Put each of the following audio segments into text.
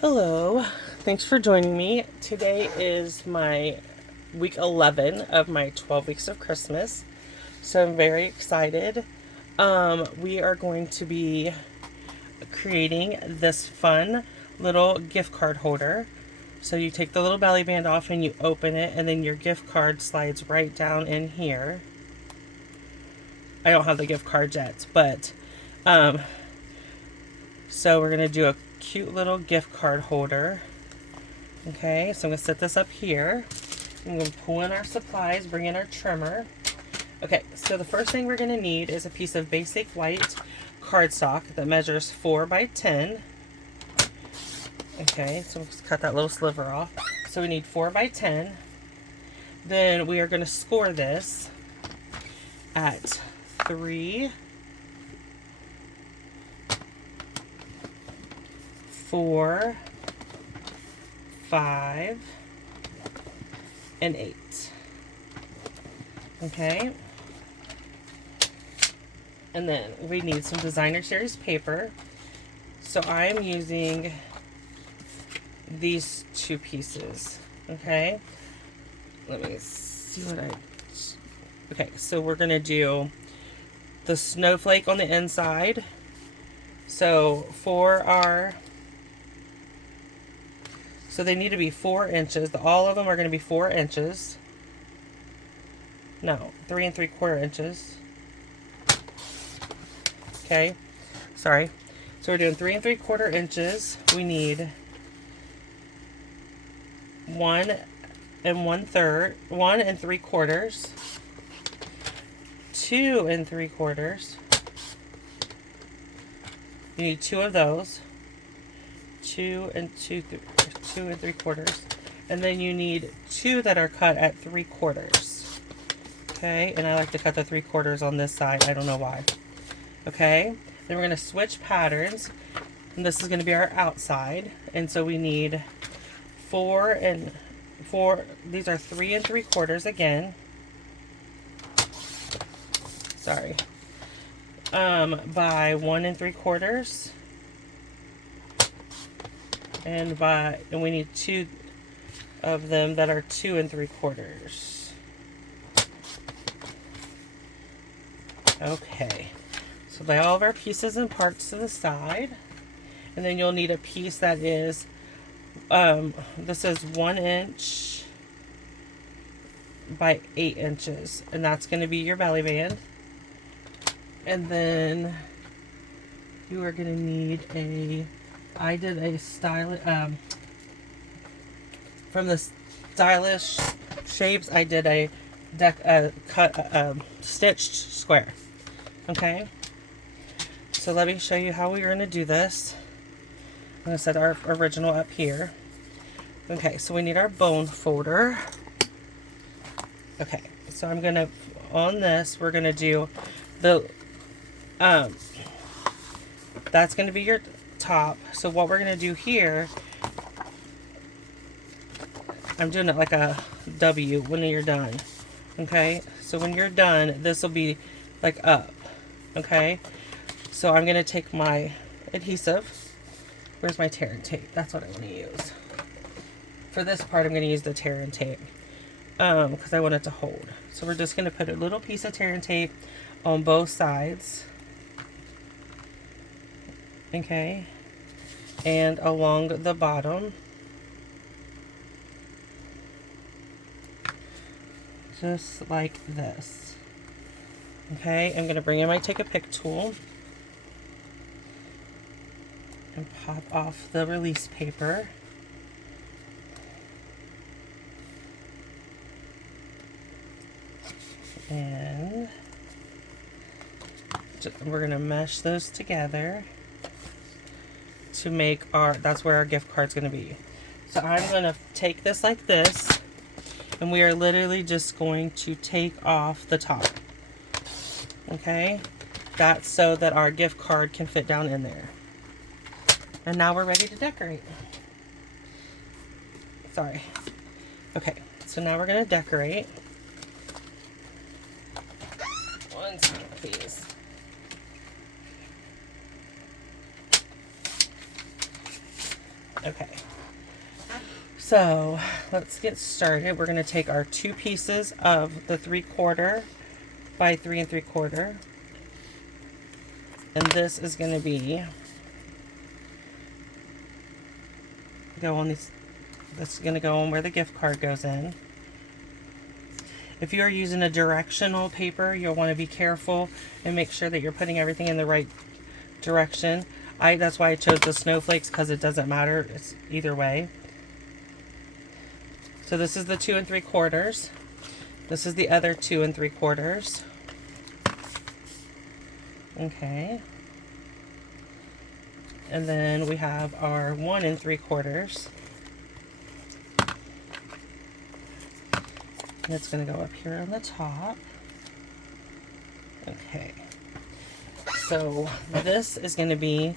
Hello, thanks for joining me. Today is my week 11 of my 12 weeks of Christmas, so I'm very excited. We are going to be creating this fun little gift card holder. So you take the little belly band off and you open it, and then your gift card slides right down in here. I don't have the gift card yet, but so we're going to do a cute little gift card holder. Okay, so I'm going to set this up here. I'm going to pull in our supplies, bring in our trimmer. Okay, so the first thing we're going to need is a piece of basic white cardstock that measures 4 by 10. Okay, so we'll just cut that little sliver off. So we need 4 by 10. Then we are going to score this at 3, 4, 5, and 8. Okay. And then we need some designer series paper. So I'm using these two pieces. Okay. Let me see what okay, so we're going to do the snowflake on the inside. So so they need to be 4 inches. All of them are going to be 4 inches. No, 3 3/4 inches. Okay, sorry. So we're doing 3 3/4 inches. We need 1 1/3, 1 3/4, 2 3/4. You need 2 of those. 2 3/4, and then you need 2 that are cut at 3/4. Okay, and I like to cut the 3/4 on this side. I don't know why. Okay, then we're going to switch patterns, and this is going to be our outside, and so we need 4 and 4. These are 3 3/4 again. Sorry. By 1 3/4. And we need 2 of them that are 2 3/4. Okay, so lay all of our pieces and parts to the side, and then you'll need a piece that is this is 1 inch by 8 inches, and that's going to be your belly band. And then you are going to need I did a from the Stylish Shapes. I did a stitched square. Okay, so let me show you how we're going to do this. I'm going to set our original up here. Okay, so we need our bone folder. Okay, so I'm going to, on this, we're going to do the, that's going to be your top. So what we're going to do here, I'm doing it like a W when you're done. Okay, so when you're done, this will be like up. Okay, so I'm going to take my adhesive. Where's my tear and tape? That's what I want to use. For this part, I'm going to use the tear and tape because I want it to hold. So we're just going to put a little piece of tear and tape on both sides. Okay, and along the bottom. Just like this. Okay, I'm going to bring in my take a pick tool and pop off the release paper. And we're going to mesh those together to make that's where our gift card's going to be. So I'm going to take this like this, and we are literally just going to take off the top. Okay, that's so that our gift card can fit down in there. And now we're ready to decorate. Sorry. Okay, so now we're going to decorate. One second, please. Okay. So let's get started. We're going to take our 2 pieces of the 3/4 by 3 3/4. And this is going to be this is going to go on where the gift card goes in. If you are using a directional paper, you'll want to be careful and make sure that you're putting everything in the right direction. That's why I chose the snowflakes, because it doesn't matter. It's either way. So this is the 2 3/4. This is the other 2 3/4. Okay. And then we have our 1 3/4. And it's going to go up here on the top. Okay. So this is going to be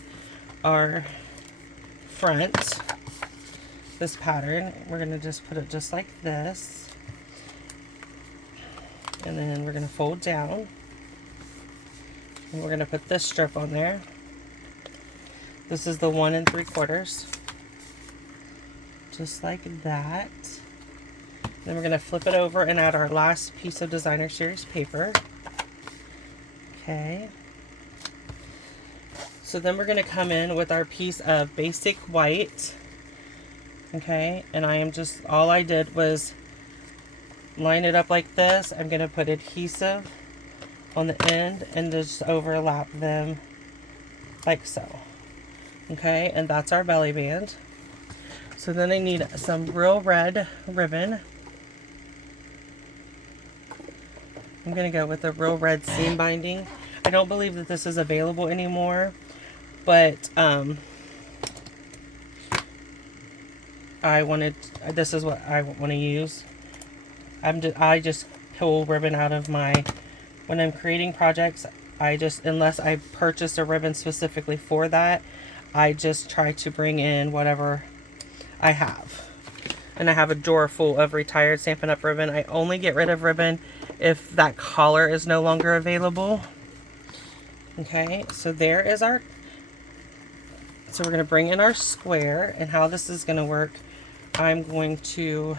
our front. This pattern, we're going to just put it just like this. And then we're going to fold down. And we're going to put this strip on there. This is the 1 3/4, just like that. Then we're going to flip it over and add our last piece of designer series paper. Okay. So then we're going to come in with our piece of basic white. Okay, and all I did was line it up like this. I'm going to put adhesive on the end and just overlap them like so. Okay, and that's our belly band. So then I need some real red ribbon. I'm going to go with a real red seam binding. I don't believe that this is available anymore, but this is what I want to use. I just pull ribbon out of when I'm creating projects, unless I purchase a ribbon specifically for that, I just try to bring in whatever I have. And I have a drawer full of retired Stampin' Up! Ribbon. I only get rid of ribbon if that collar is no longer available. Okay, so there is so we're going to bring in our square, and how this is going to work, I'm going to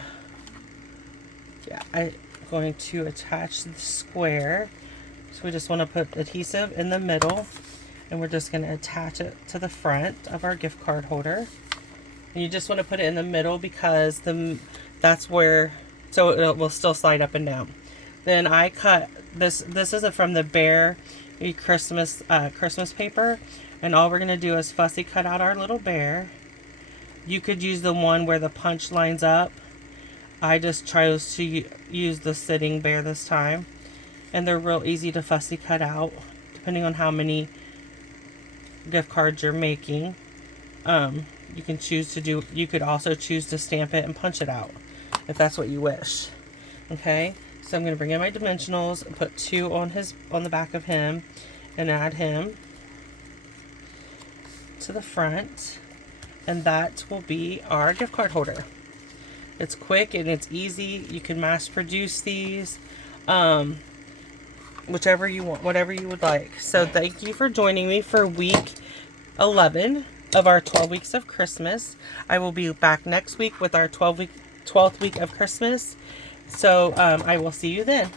attach the square. So we just want to put adhesive in the middle, and we're just going to attach it to the front of our gift card holder. And you just want to put it in the middle because that's where, so it will still slide up and down. Then I cut this. This is from the Beary Christmas paper, and all we're going to do is fussy cut out our little bear. You could use the one where the punch lines up. I just chose to use the sitting bear this time, and they're real easy to fussy cut out depending on how many gift cards you're making. You could also choose to stamp it and punch it out if that's what you wish. Okay, so I'm going to bring in my dimensionals, put 2 on the back of him, and add him to the front, and that will be our gift card holder. It's quick and it's easy. You can mass produce these, whichever you want, whatever you would like. So thank you for joining me for week 11 of our 12 weeks of Christmas. I will be back next week with our 12th week of Christmas. So I will see you then.